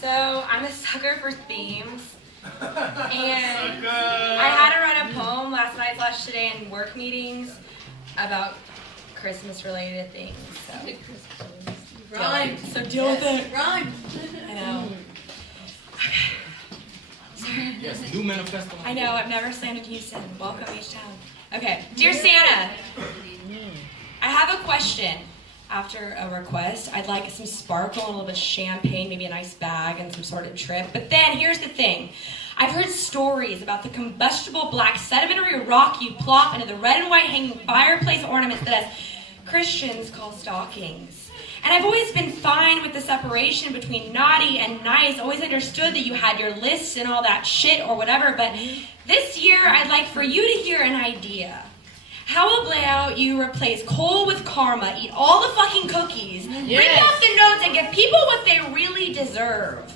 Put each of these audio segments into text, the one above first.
So I'm a sucker for themes. And I had to write a poem last night/today in work meetings about Christmas-related things. So Rhyme. So deal with it. Rhyme. I know. Yes, new manifesto. I know, I've never slandered Houston. Welcome each town. Okay, dear Santa, I have a question. After a request, I'd like some sparkle, a little bit of champagne, maybe a nice bag, and some sort of trip. But then, here's the thing. I've heard stories about the combustible black sedimentary rock you plop into the red and white hanging fireplace ornaments that us Christians call stockings. And I've always been fine with the separation between naughty and nice, always understood that you had your lists and all that shit or whatever, but this year I'd like for you to hear an idea. How about you replace coal with karma, eat all the fucking cookies, bring out the notes, and give people what they really deserve?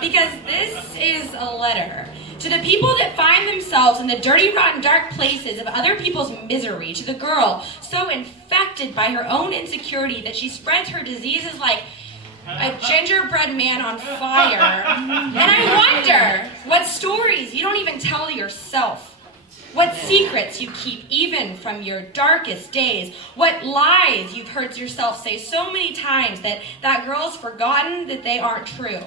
Because this is a letter to the people that find themselves in the dirty, rotten, dark places of other people's misery, to the girl so infected by her own insecurity that she spreads her diseases like a gingerbread man on fire. And I wonder what stories you don't even tell yourself. What secrets you keep even from your darkest days. What lies you've heard yourself say so many times that that girl's forgotten that they aren't true.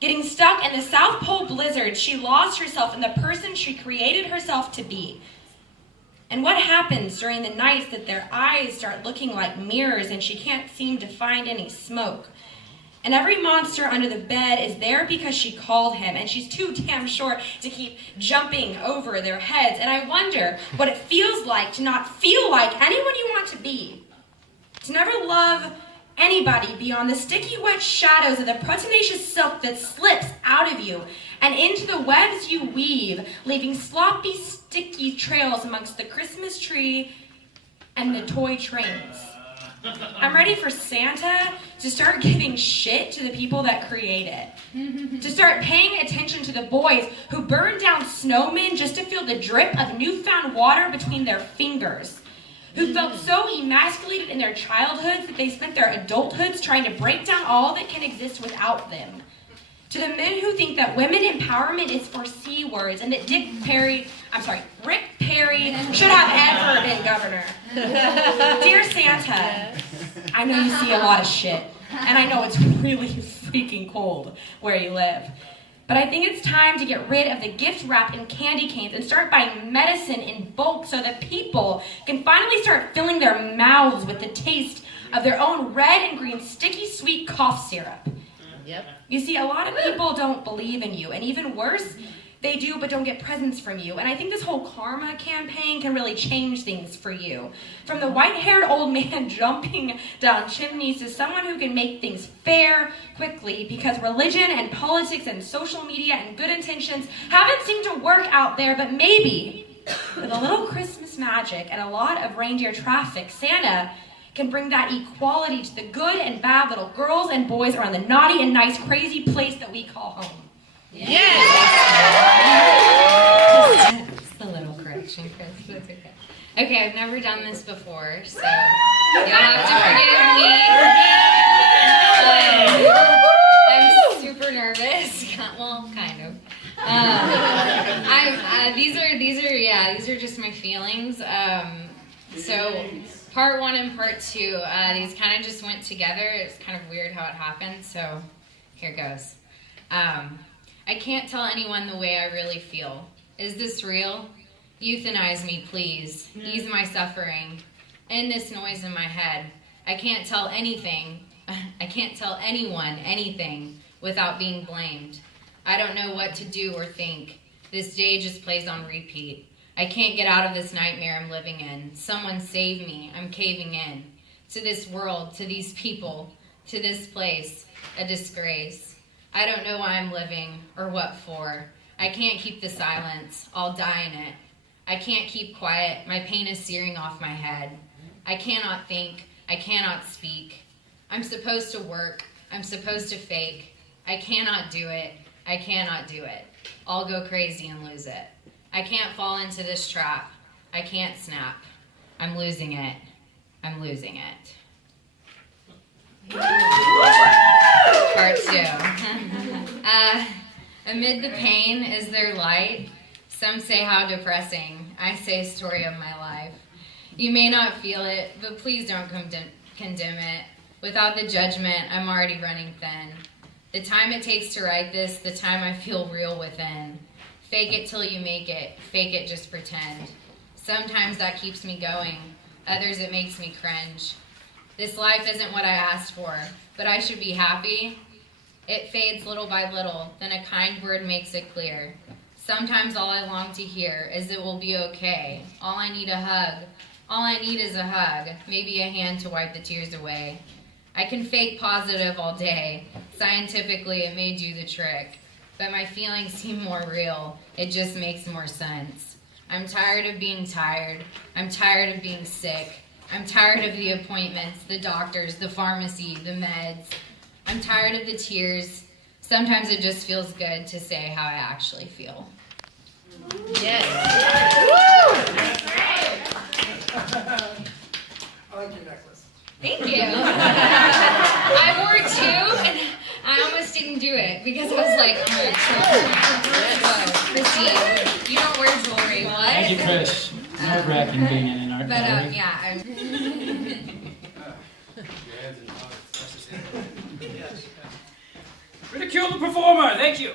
Getting stuck in the South Pole blizzard, she lost herself in the person she created herself to be. And what happens during the nights that their eyes start looking like mirrors and she can't seem to find any smoke? And every monster under the bed is there because she called him, and she's too damn short to keep jumping over their heads. And I wonder what it feels like to not feel like anyone you want to be. To never love anybody beyond the sticky wet shadows of the proteinaceous silk that slips out of you and into the webs you weave, leaving sloppy, sticky trails amongst the Christmas tree and the toy trains. I'm ready for Santa to start giving shit to the people that create it. To start paying attention to the boys who burn down snowmen just to feel the drip of newfound water between their fingers. Who felt so emasculated in their childhoods that they spent their adulthoods trying to break down all that can exist without them. To the men who think that women empowerment is for C words and that Rick Perry should have ever been governor. Dear Santa, I know you see a lot of shit, and I know it's really freaking cold where you live. But I think it's time to get rid of the gift wrap and candy canes and start buying medicine in bulk so that people can finally start filling their mouths with the taste of their own red and green sticky sweet cough syrup. Yep. You see, a lot of people don't believe in you, and even worse, they do but don't get presents from you. And I think this whole karma campaign can really change things for you. From the white-haired old man jumping down chimneys to someone who can make things fair quickly, because religion and politics and social media and good intentions haven't seemed to work out there, but maybe with a little Christmas magic and a lot of reindeer traffic, Santa can bring that equality to the good and bad little girls and boys around the naughty and nice crazy place that we call home. Yes! Just a little correction, Chris. That's okay. Okay, I've never done this before, so you'll have to forgive me. I'm super nervous. Well, kind of. These are just my feelings. So part one and part two, these kind of just went together. It's kind of weird how it happened, so here goes. I can't tell anyone the way I really feel. Is this real? Euthanize me, please. Ease my suffering. End this noise in my head. I can't tell anything. I can't tell anyone anything without being blamed. I don't know what to do or think. This day just plays on repeat. I can't get out of this nightmare I'm living in. Someone save me. I'm caving in. To this world, to these people, to this place, a disgrace. I don't know why I'm living or what for. I can't keep the silence. I'll die in it. I can't keep quiet. My pain is searing off my head. I cannot think. I cannot speak. I'm supposed to work. I'm supposed to fake. I cannot do it. I cannot do it. I'll go crazy and lose it. I can't fall into this trap. I can't snap. I'm losing it. I'm losing it. part two. Amid the pain, is there light? Some say how depressing. I say story of my life. You may not feel it, but please don't condemn it. Without the judgment, I'm already running thin. The time it takes to write this, the time I feel real within. Fake it till you make it, fake it, just pretend. Sometimes that keeps me going, others it makes me cringe. This life isn't what I asked for, but I should be happy. It fades little by little, then a kind word makes it clear. Sometimes all I long to hear is it will be okay. All I need is a hug, maybe a hand to wipe the tears away. I can fake positive all day. Scientifically, it may do the trick. But my feelings seem more real. It just makes more sense. I'm tired of being tired. I'm tired of being sick. I'm tired of the appointments, the doctors, the pharmacy, the meds. I'm tired of the tears. Sometimes it just feels good to say how I actually feel. Yes. I like your necklace. Thank you. I wore two, and I almost didn't do it because I was like, oh, Christy, you don't wear jewelry. What? Thank you, Chris. Nerve-wracking being in an art But gallery. yeah, Ridicule the performer. Thank you.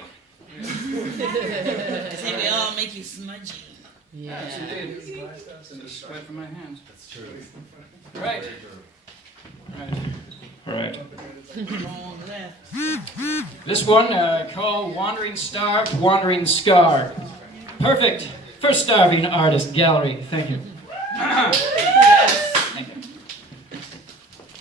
Say we all make you smudgy. Yes, indeed. Just sweat from my hands. That's true. Right. All right. Wrong left. This one called Wandering Star, Wandering Scar. Perfect. For starving artist gallery. Thank you. Thank you.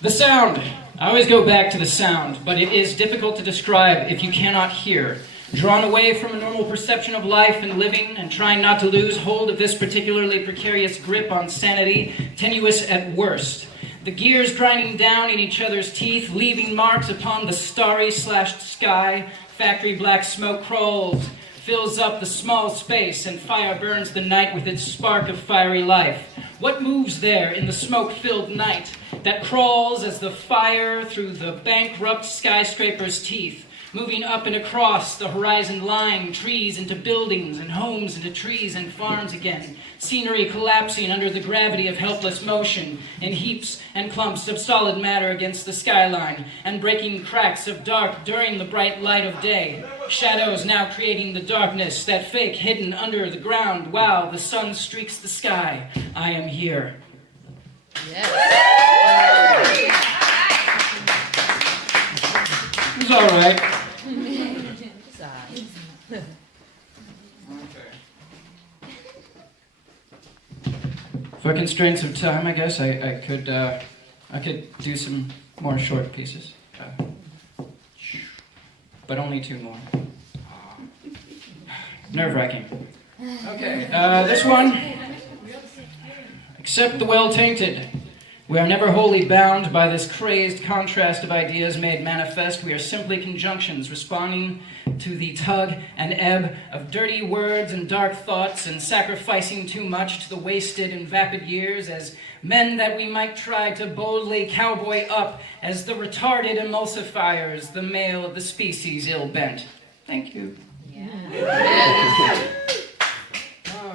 The sound. I always go back to the sound, but it is difficult to describe if you cannot hear. Drawn away from a normal perception of life and living and trying not to lose hold of this particularly precarious grip on sanity, tenuous at worst. The gears grinding down in each other's teeth, leaving marks upon the starry-slashed sky. Factory black smoke crawls, fills up the small space, and fire burns the night with its spark of fiery life. What moves there in the smoke-filled night that crawls as the fire through the bankrupt skyscraper's teeth? Moving up and across the horizon line, trees into buildings and homes into trees and farms again. Scenery collapsing under the gravity of helpless motion, in heaps and clumps of solid matter against the skyline, and breaking cracks of dark during the bright light of day. Shadows now creating the darkness, that fake hidden under the ground. Wow, the sun streaks the sky. I am here. Yes. It was all right. For constraints of time, I guess I could do some more short pieces, but only two more. Nerve-wracking. Okay, this one. Accept the well-tainted. We are never wholly bound by this crazed contrast of ideas made manifest. We are simply conjunctions responding to the tug and ebb of dirty words and dark thoughts, and sacrificing too much to the wasted and vapid years as men that we might try to boldly cowboy up as the retarded emulsifiers, the male of the species ill-bent. Thank you. yeah. Oh,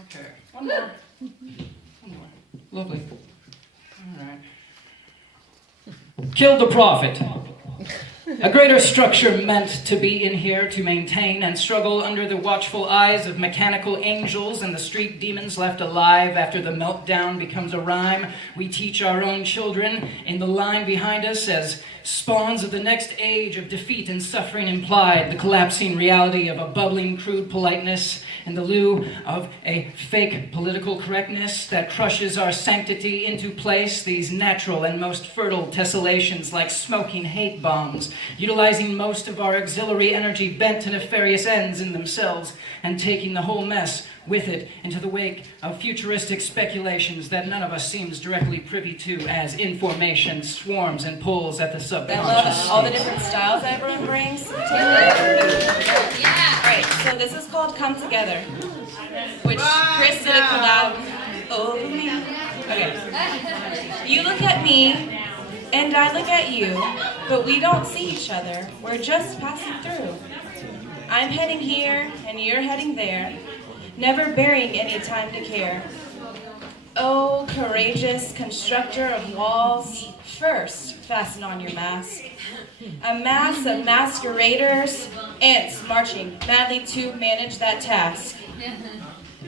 okay. One more. Lovely. All right. Killed the prophet. A greater structure meant to be in here to maintain and struggle under the watchful eyes of mechanical angels and the street demons left alive after the meltdown becomes a rhyme. We teach our own children in the line behind us as spawns of the next age of defeat and suffering implied, the collapsing reality of a bubbling crude politeness in the lieu of a fake political correctness that crushes our sanctity into place, these natural and most fertile tessellations like smoking hate bombs, utilizing most of our auxiliary energy bent to nefarious ends in themselves and taking the whole mess with it into the wake of futuristic speculations that none of us seems directly privy to as information swarms and pulls at the I subconscious. love all the different styles that everyone brings. Yeah. Alright, so this is called Come Together, which Chris did a collab over me. Okay. You look at me, And I look at you, but we don't see each other. We're just passing through. I'm heading here, and you're heading there, never bearing any time to care. Oh, courageous constructor of walls, first fasten on your mask. A mass of masqueraders, ants marching madly to manage that task.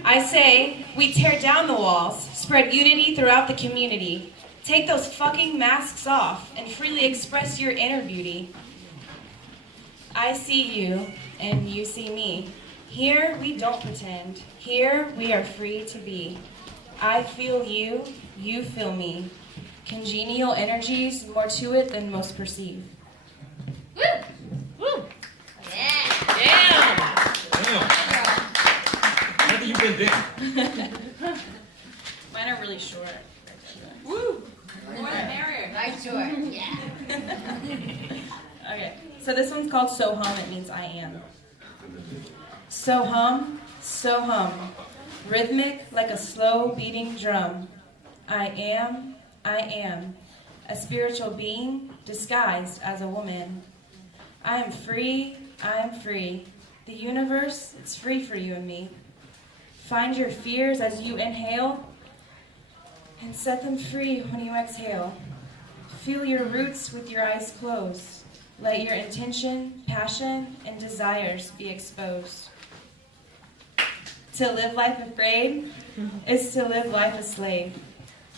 I say, we tear down the walls, spread unity throughout the community. Take those fucking masks off and freely express your inner beauty. I see you, and you see me. Here we don't pretend. Here we are free to be. I feel you, you feel me. Congenial energies, more to it than most perceive. Woo! Woo! Yeah! Damn. How have you been doing? Mine are really short. Woo! More the merrier. Nice short. Yeah. Okay, so this one's called So Hum. It means I am. So hum, rhythmic like a slow beating drum. I am, a spiritual being disguised as a woman. I am free, the universe, it's free for you and me. Find your fears as you inhale, and set them free when you exhale. Feel your roots with your eyes closed. Let your intention, passion, and desires be exposed. To live life afraid is to live life a slave.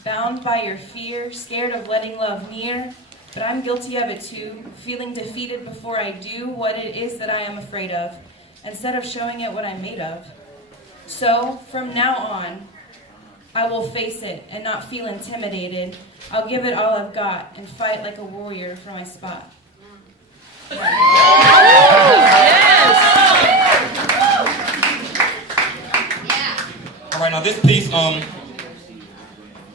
Bound by your fear, scared of letting love near, but I'm guilty of it too, feeling defeated before I do what it is that I am afraid of, instead of showing it what I'm made of. So, from now on, I will face it and not feel intimidated. I'll give it all I've got and fight like a warrior for my spot. All right, now this piece,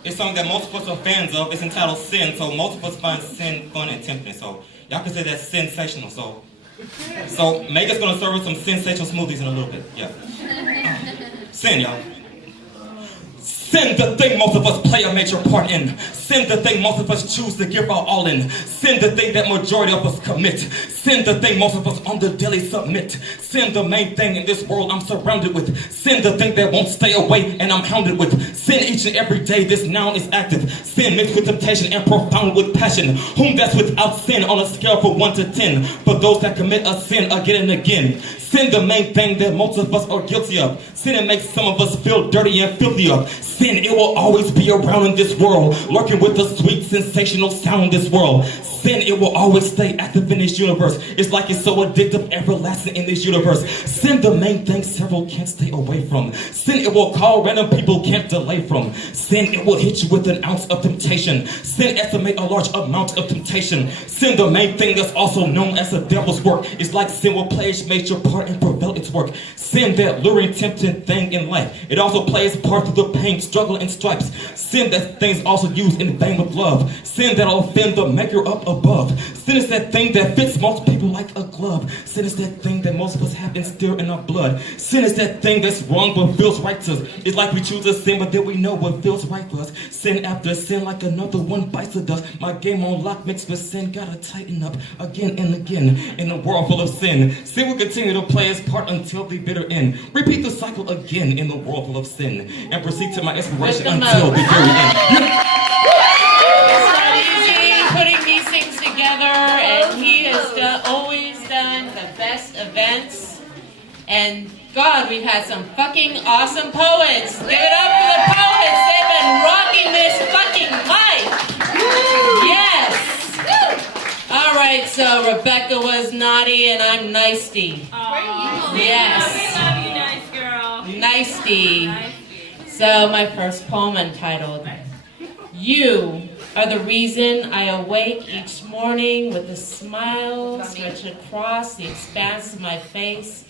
it's something that most of us are fans of. It's entitled Sin, so most of us find sin fun and tempting. So y'all can say that's sensational. So Megan's gonna serve us some sensational smoothies in a little bit. Yeah. Sin, y'all. Sin, the thing most of us play a major part in. Sin, the thing most of us choose to give our all in. Sin, the thing that majority of us commit. Sin, the thing most of us on the daily submit. Sin, the main thing in this world I'm surrounded with. Sin, the thing that won't stay away and I'm hounded with. Sin, each and every day this noun is active. Sin mixed with temptation and profound with passion. Whom that's without sin on a scale from 1 to 10. For those that commit a sin again and again. Sin, the main thing that most of us are guilty of. Sin, it makes some of us feel dirty and filthy of. Sin, it will always be around in this world, lurking with the sweet, sensational sound in this world. Sin, it will always stay active in this universe. It's like it's so addictive, everlasting in this universe. Sin, the main thing several can't stay away from. Sin, it will call random people can't delay from. Sin, it will hit you with an ounce of temptation. Sin, estimate a large amount of temptation. Sin, the main thing that's also known as the devil's work. It's like sin will play its major part and prevail its work. Sin, that luring, tempting thing in life. It also plays part through the pain, struggle, and stripes. Sin, that thing's also used in vain with love. Sin, that'll offend the maker up above. Sin is that thing that fits most people like a glove. Sin is that thing that most of us have instilled in our blood. Sin is that thing that's wrong but feels right to us. It's like we choose a sin but then we know what feels right for us. Sin after sin like another one bites the dust. My game on lock mixed with sin, gotta tighten up again and again. In a world full of sin, sin will continue to play its part until the bitter end. Repeat the cycle again in the world full of sin and proceed to my inspiration until the very end. It's not easy putting these things together, and he has always done the best events. And God, we've had some fucking awesome poets. Give it up for the poets. They've been rocking this fucking mic. Yes. All right, so Rebecca was naughty and I'm nicey. Yes. We love you, nice girl. Nicey. So my first poem entitled, You are the reason I awake each morning with a smile stretched across the expanse of my face.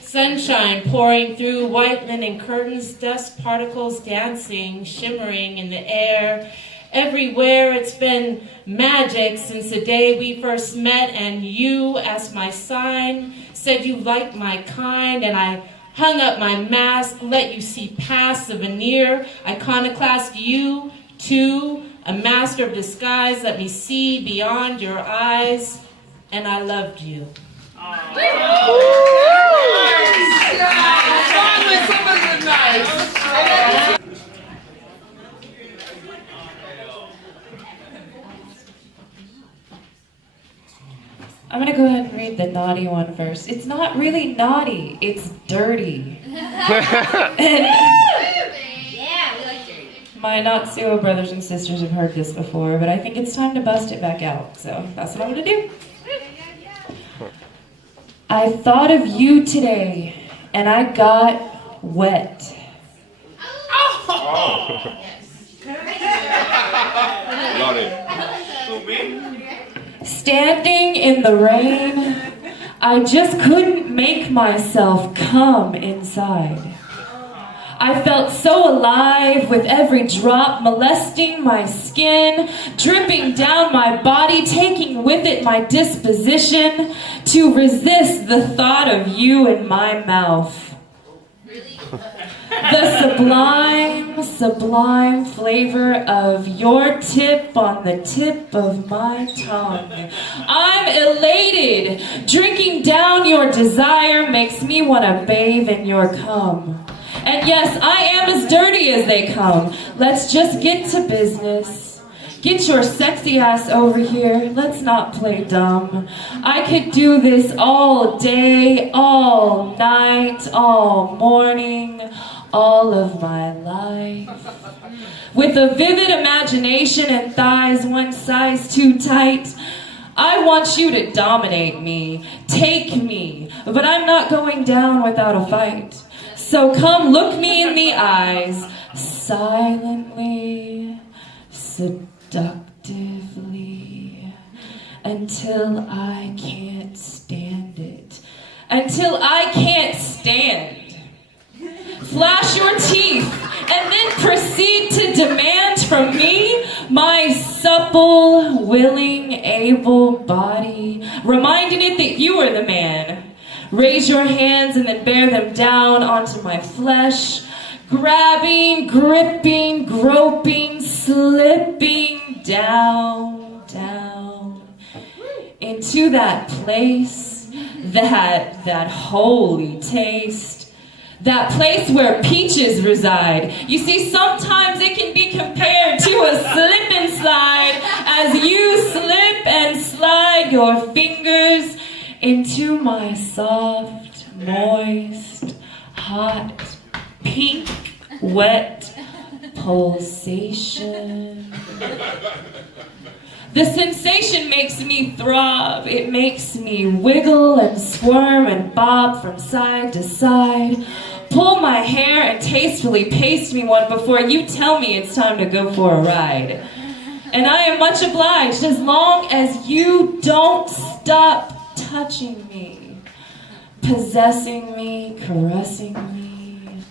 Sunshine pouring through white linen curtains, dust particles dancing, shimmering in the air. Everywhere it's been magic since the day we first met, and you, as my sign, said you liked my kind, and I hung up my mask, let you see past the veneer, iconoclast you, too, A master of disguise, let me see beyond your eyes, and I loved you. I'm gonna go ahead and read the naughty one first. It's not really naughty, it's dirty. And my not-so brothers and sisters have heard this before, but I think it's time to bust it back out, so that's what I'm gonna do. I thought of you today, and I got wet. Standing in the rain, I just couldn't make myself come inside. I felt so alive with every drop molesting my skin, dripping down my body, taking with it my disposition to resist the thought of you in my mouth. The sublime, sublime flavor of your tip on the tip of my tongue. I'm elated. Drinking down your desire makes me want to bathe in your cum. And yes, I am as dirty as they come. Let's just get to business. Get your sexy ass over here. Let's not play dumb. I could do this all day, all night, all morning, all of my life. With a vivid imagination and thighs one size too tight, I want you to dominate me, take me, but I'm not going down without a fight. So come look me in the eyes, silently, seductively, until I can't stand it. Until I can't stand. Flash your teeth, and then proceed to demand from me my supple, willing, able body, reminding it that you are the man. Raise your hands and then bear them down onto my flesh, grabbing, gripping, groping, slipping down, down, into that place, that holy taste, that place where peaches reside. You see, sometimes it can be compared to a slip and slide as you slip and slide your fingers into my soft, moist, hot, pink, wet pulsation. The sensation makes me throb. It makes me wiggle and squirm and bob from side to side. Pull my hair and tastefully paste me one before you tell me it's time to go for a ride. And I am much obliged as long as you don't stop touching me, possessing me, caressing me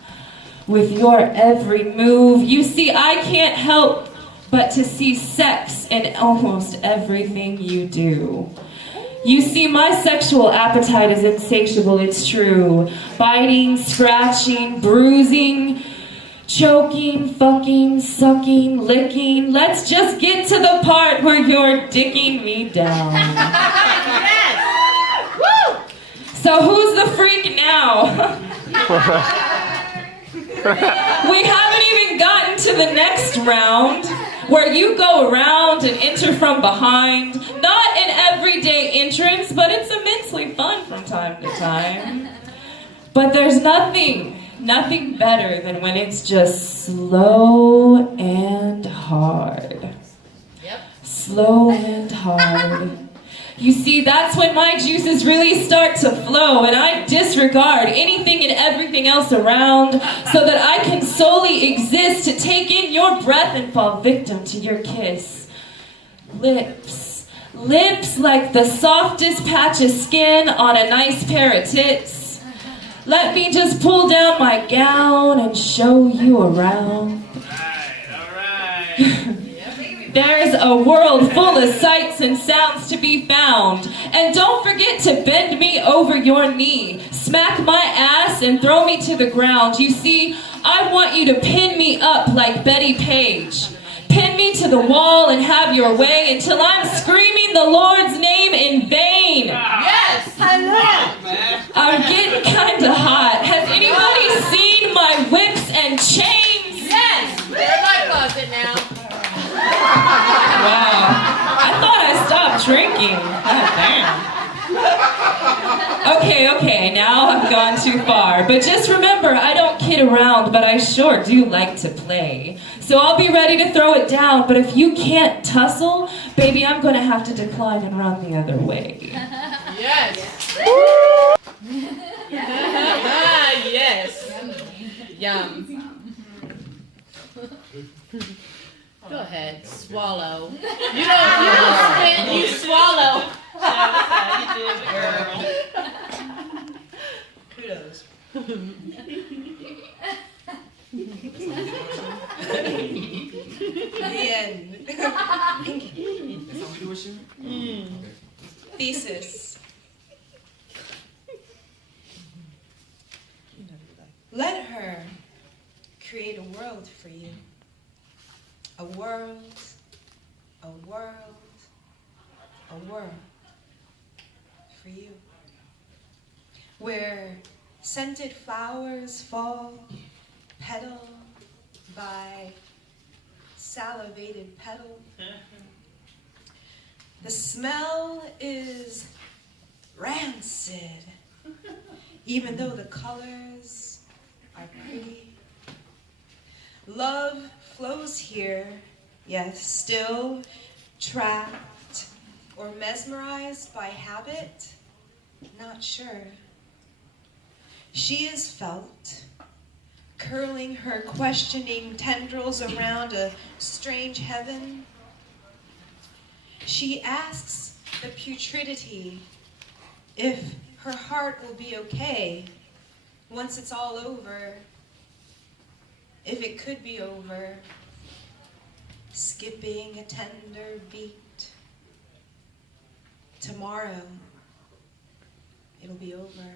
with your every move. You see, I can't help but to see sex in almost everything you do. You see, my sexual appetite is insatiable, it's true. Biting, scratching, bruising, choking, fucking, sucking, licking. Let's just get to the part where you're dicking me down. So who's the freak now? We haven't even gotten to the next round, where you go around and enter from behind. Not an everyday entrance, but it's immensely fun from time to time. But there's nothing better than when it's just slow and hard. Yep. Slow and hard. You see, that's when my juices really start to flow, and I disregard anything and everything else around so that I can solely exist to take in your breath and fall victim to your kiss. Lips. Lips like the softest patch of skin on a nice pair of tits. Let me just pull down my gown and show you around. All right. There's a world full of sights and sounds to be found. And don't forget to bend me over your knee, smack my ass and throw me to the ground. You see, I want you to pin me up like Betty Page. Pin me to the wall and have your way until I'm screaming the Lord's name in vain. Yes! Hallelujah! I'm getting kind of hot. Has anybody seen my whips and chains? Yes! They're in my closet now. Wow. I thought I stopped drinking. God damn. Okay, now I've gone too far. But just remember, I don't kid around, but I sure do like to play. So I'll be ready to throw it down, but if you can't tussle, baby, I'm gonna have to decline and run the other way. Yes! Yes! Yum. Go ahead, swallow. You don't spit, you swallow. You did, girl. Kudos. The end. Thesis. Let her create a world for you. A world, a world, a world for you. Where scented flowers fall, petal by salivated petal. The smell is rancid, even though the colors are pretty. Love flows here, yes, still trapped or mesmerized by habit, not sure. She is felt, curling her questioning tendrils around a strange heaven. She asks the putridity if her heart will be okay once it's all over, if it could be over, skipping a tender beat. Tomorrow, it'll be over.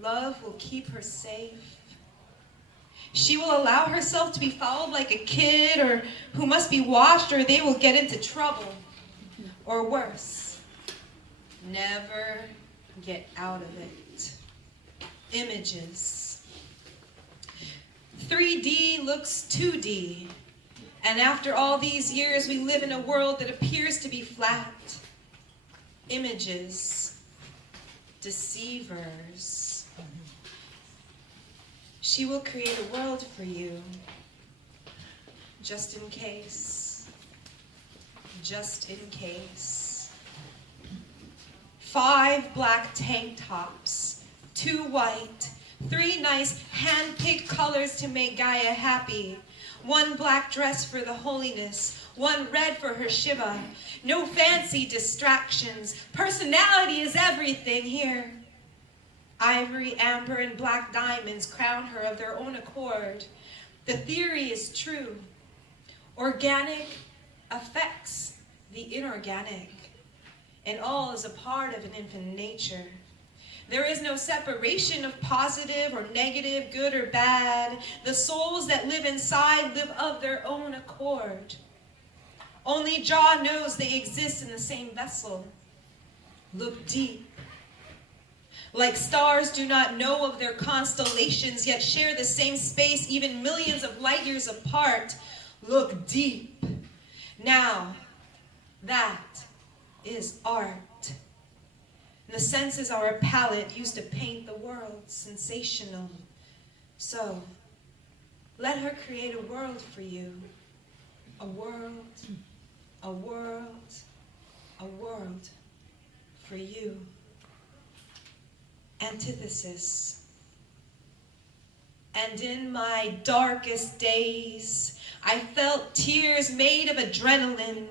Love will keep her safe. She will allow herself to be followed like a kid, or who must be watched, or they will get into trouble. Or worse, never get out of it. Images. 3D looks 2D. And after all these years, we live in a world that appears to be flat. Images. Deceivers. She will create a world for you. Just in case. Just in case. 5 black tank tops. 2 white. 3 nice hand-picked colors to make Gaia happy. 1 black dress for the holiness. 1 red for her Shiva. No fancy distractions. Personality is everything here. Ivory, amber, and black diamonds crown her of their own accord. The theory is true. Organic affects the inorganic, and all is a part of an infinite nature. There is no separation of positive or negative, good or bad. The souls that live inside live of their own accord. Only Jah knows they exist in the same vessel. Look deep. Like stars do not know of their constellations, yet share the same space, even millions of light years apart. Look deep. Now, that is art. The senses are a palette used to paint the world sensational. So, let her create a world for you. A world, a world, a world for you. Antithesis. And in my darkest days, I felt tears made of adrenaline,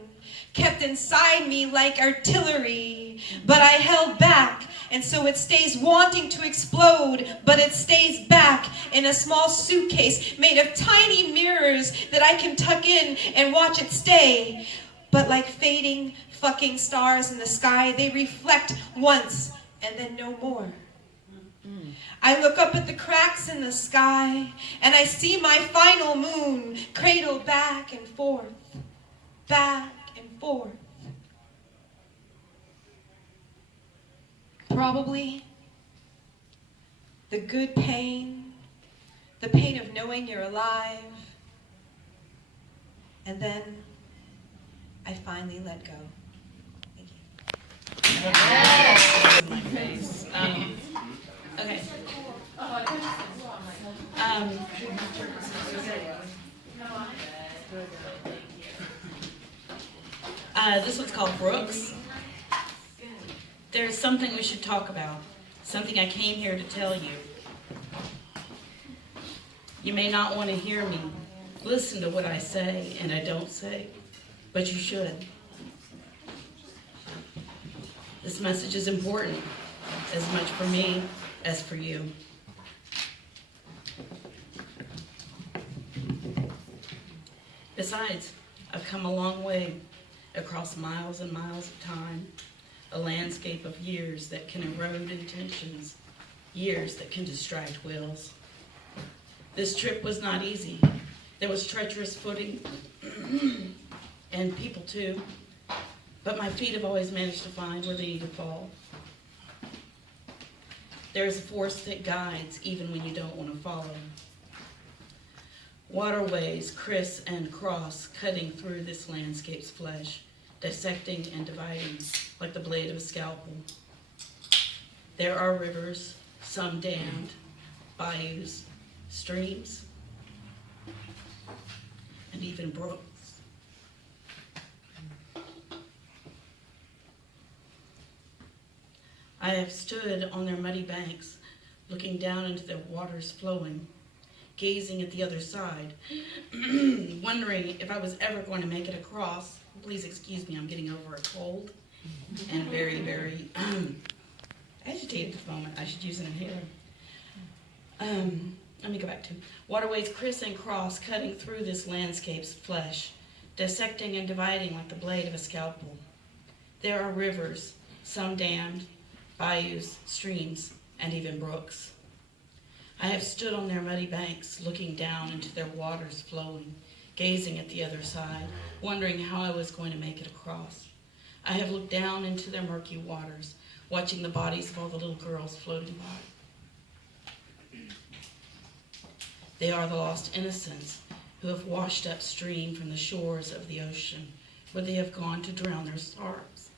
kept inside me like artillery, but I held back, and so it stays wanting to explode, but it stays back in a small suitcase made of tiny mirrors that I can tuck in and watch it stay. But like fading fucking stars in the sky, they reflect once and then no more. I look up at the cracks in the sky, and I see my final moon cradled back and forth, back and forth. Probably the good pain, the pain of knowing you're alive, and then I finally let go. Thank you. My face. Okay. This one's called Brooks. There's something we should talk about. Something I came here to tell you. You may not want to hear me. Listen to what I say and I don't say, but you should. This message is important, as much for me as for you. Besides, I've come a long way across miles and miles of time, a landscape of years that can erode intentions, years that can distract wills. This trip was not easy. There was treacherous footing, and people too, but my feet have always managed to find where they need to fall. There is a force that guides even when you don't want to follow. Waterways criss and cross, cutting through this landscape's flesh, dissecting and dividing like the blade of a scalpel. There are rivers, some dammed, bayous, streams, and even brooks. I have stood on their muddy banks, looking down into their waters flowing, gazing at the other side, wondering if I was ever going to make it across. Please excuse me, I'm getting over a cold and very, very agitated at the moment. I should use an inhaler. Let me go back to waterways criss and cross, cutting through this landscape's flesh, dissecting and dividing like the blade of a scalpel. There are rivers, some dammed, bayous, streams, and even brooks. I have stood on their muddy banks, looking down into their waters flowing, gazing at the other side, wondering how I was going to make it across. I have looked down into their murky waters, watching the bodies of all the little girls floating by. They are the lost innocents who have washed upstream from the shores of the ocean, where they have gone to drown their sorrows,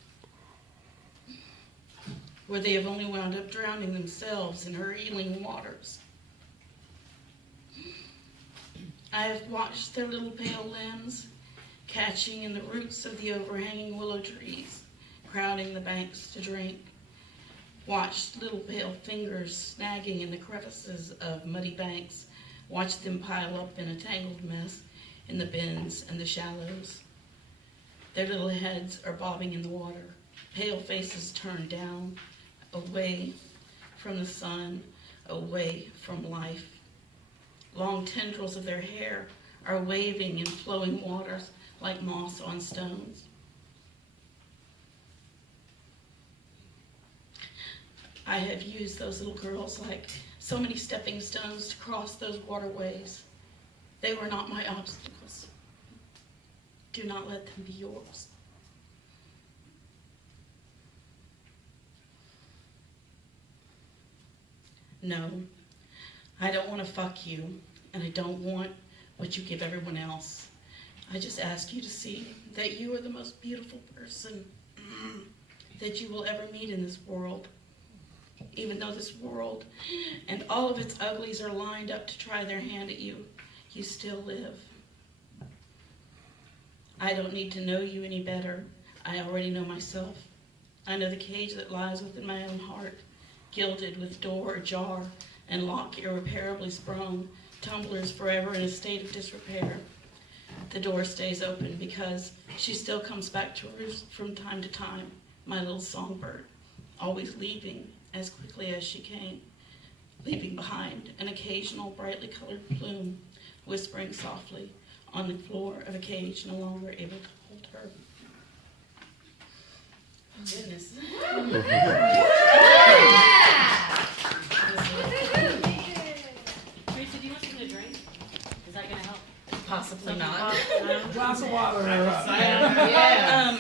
where they have only wound up drowning themselves in her healing waters. I have watched their little pale limbs catching in the roots of the overhanging willow trees, crowding the banks to drink. Watched little pale fingers snagging in the crevices of muddy banks. Watched them pile up in a tangled mess in the bends and the shallows. Their little heads are bobbing in the water, pale faces turned down, away from the sun, away from life. Long tendrils of their hair are waving in flowing waters like moss on stones. I have used those little girls like so many stepping stones to cross those waterways. They were not my obstacles. Do not let them be yours. No, I don't want to fuck you, and I don't want what you give everyone else. I just ask you to see that you are the most beautiful person that you will ever meet in this world. Even though this world and all of its uglies are lined up to try their hand at you, you still live. I don't need to know you any better. I already know myself. I know the cage that lies within my own heart, gilded with door ajar and lock irreparably sprung, tumblers forever in a state of disrepair. The door stays open because she still comes back to roost from time to time, my little songbird, always leaving as quickly as she came, leaving behind an occasional brightly colored plume, whispering softly on the floor of a cage no longer able to hold her. Oh, goodness. Possibly not. Glass of water. Yeah.